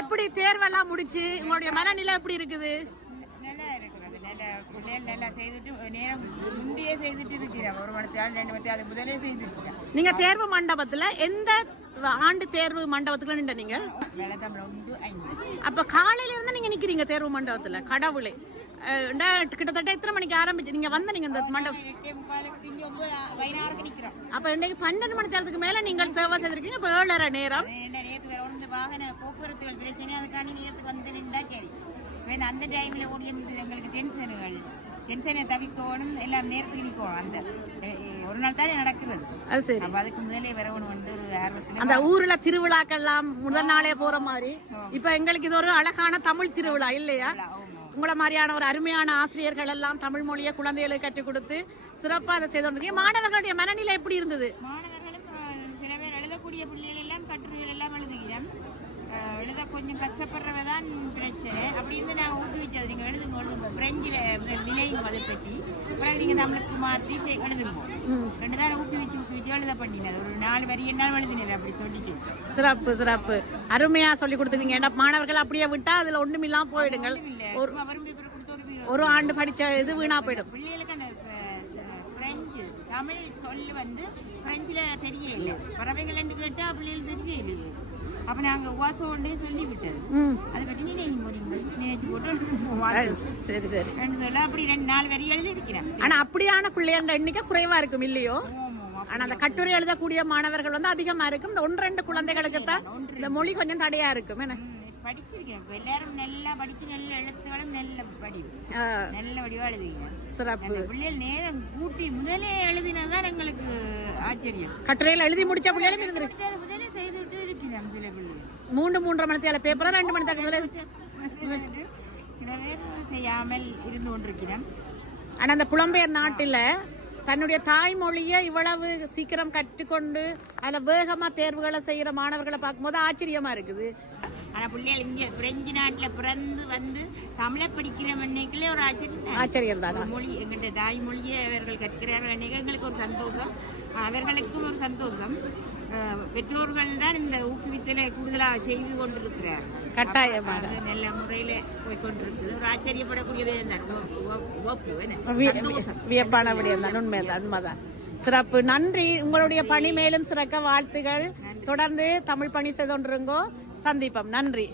எப்படி தேர்வெல்லாம் முடிச்சு உங்களுடைய மனநிலை எப்படி இருக்குது? நல்லா இருக்கிறது. நல்லா செய்துட்டு நேரம் முந்தையே செய்துட்டு இருக்கிறேன். 1 மணித்தாலும் 2 மணித்தாலும் முதலே செய்துட்டு. நீங்க தேர்வு மண்டபத்துல எந்த ஆண்டு தேர்வு மண்டபத்துக்குள்ள நின்ற நீங்க? அப்ப காலையில இருந்து நீங்க நிக்கிறீங்க தேர்வு மண்டபத்துல? கடவுளே, கிட்டத்தட்ட எத்தனை மணிக்கு ஆரம்பிச்சு நீங்க நீங்க இந்த மண்டபம்? அப்ப இன்னைக்கு 12 மணி நேரத்துக்கு மேல நீங்கள் சேவை செய்திருக்கீங்க. இப்ப 7:30 நேரம். வாகன போக்குவரத்துகள் பிரச்சனை, அதுக்காண்டி நேரத்துக்கு வந்து நின்றா சரி. அந்த டைம்ல ஓடி எங்களுக்கு டென்ஷனை தவிர்க்கணும், எல்லாம் நேரத்துக்கு நிற்கணும். அந்த ஒரு நாள் தானே நடக்கிறது. அது சரி. அதுக்கு முதலே வரவணும் வந்து ஒரு ஆர்வத்தில் அந்த ஊர்ல திருவிழாக்கெல்லாம் முதல் நாளே போற மாதிரி இப்ப எங்களுக்கு இது ஒரு அழகான தமிழ் திருவிழா இல்லையா? உங்களை மாதிரியான ஒரு அருமையான ஆசிரியர்கள் எல்லாம் தமிழ் மொழியை குழந்தைகளுக்கு கற்றுக் கொடுத்து சிறப்பா அதை செய்து கொண்டிருக்கீங்க. மாணவர்களுடைய மனநிலை எப்படி இருந்தது? மாணவர்களும் சில பேர் எழுதக்கூடிய பிள்ளைகள் எல்லாம் கட்டுரைகள் எல்லாம் எழுதுகிறோம். எழுத கொஞ்சம் கஷ்டப்படுறவதான் பிரச்சனை. அப்படி இருந்து நாங்கள் ஊக்குவிச்சது, நீங்கள் எழுதுங்க பிரெஞ்சில் நிலைங்க அதை பற்றி நீங்கள் நம்மளுக்கு மாற்றி எழுதுங்க. 2 தான் ஊக்குவிச்சு எழுத பண்ணினது. ஒரு 4 வரி என்னாலும் எழுதினது அப்படி சொல்லிச்சு. சிறப்பு சிறப்பு, அருமையா சொல்லி கொடுத்துருக்கீங்க. ஏன்னா மாணவர்கள் அப்படியே விட்டா அதுல ஒண்ணுமில்லாம போயிடுங்க. ஒரு ஆண்டு படிச்ச இது வீணா போயிடும். பிள்ளைகளுக்கு அந்த பிரெஞ்சு தமிழ் சொல்லி வந்து பிரெஞ்சில் தெரியல, பறவைகள் என்று கேட்டால் பிள்ளைகள் தெரியல. அப்ப நாங்க வாசோண்டே சொல்லி விட்டது. அதை பற்றி நினைச்சு போட்டு சரி சரி சொல்ல அப்படி 2-4 வரி எழுதி இருக்கிறேன். ஆனா அப்படியான பிள்ளைங்க எண்ணிக்கை குறைவா இருக்கும் இல்லையோ? ஆனா அந்த கட்டுரை எழுதக்கூடிய மாணவர்கள் வந்து அதிகமா இருக்கும். இந்த 1-2 குழந்தைகளுக்கு தான் இந்த மொழி கொஞ்சம் தடையா இருக்கும். என்ன படிச்சிருக்கேன். எல்லாரும் நல்லா படிச்சு நல்ல எழுத்துகளும் நல்ல நல்ல வடிவா எழுதுகிறேன். சிறப்பு. பிள்ளைகள் நேரம் கூட்டி முதலே எழுதினதுதான் எங்களுக்கு ஆச்சரியம். கட்டுரையில் எழுதி முடிச்ச பிள்ளைகளும் இருந்திருக்கு. முதலே செய்துட்டு இருக்கிறேன். சில பிள்ளைகள் 3 மணி நேரம் பேப்பரா 2 மணி நேரம் சில பேர் செய்யாமல் இருந்து கொண்டிருக்கிறேன். ஆனா அந்த புலம்பெயர் நாட்டில தன்னுடைய தாய்மொழியை இவ்வளவு சீக்கிரம் கற்றுக்கொண்டு அதுல வேகமா தேர்வுகளை செய்யற மாணவர்களை பார்க்கும்போது ஆச்சரியமா இருக்குது. ஆனா பிள்ளைகள் இங்க பிரெஞ்சு நாட்டுல பிறந்து வந்து தமிழை படிக்கிற அன்னைக்குள்ளே ஒரு ஆச்சரியம் தான். மொழி எங்கிட்ட தாய்மொழியை அவர்கள் கற்கிறார்கள் அன்னைக்கு எங்களுக்கு ஒரு சந்தோஷம், அவர்களுக்கும் ஒரு சந்தோஷம். பெற்றோர்கள் தான் இந்த ஊக்குவித்தலை கூடுதலாக செய்து கொண்டிருக்கிறார். கட்டாயமாக நல்ல முறையில போய்கொண்டிருக்குது. ஒரு ஆச்சரியப்படக்கூடிய வியப்பான விடயம் தான். உண்மைதான், உண்மைதான். சிறப்பு, நன்றி. உங்களுடைய பணி மேலும் சிறக்க வாழ்த்துகள். தொடர்ந்து தமிழ் பணி செய்து கொண்டிருங்கோ. சந்திப்போம். நன்றி.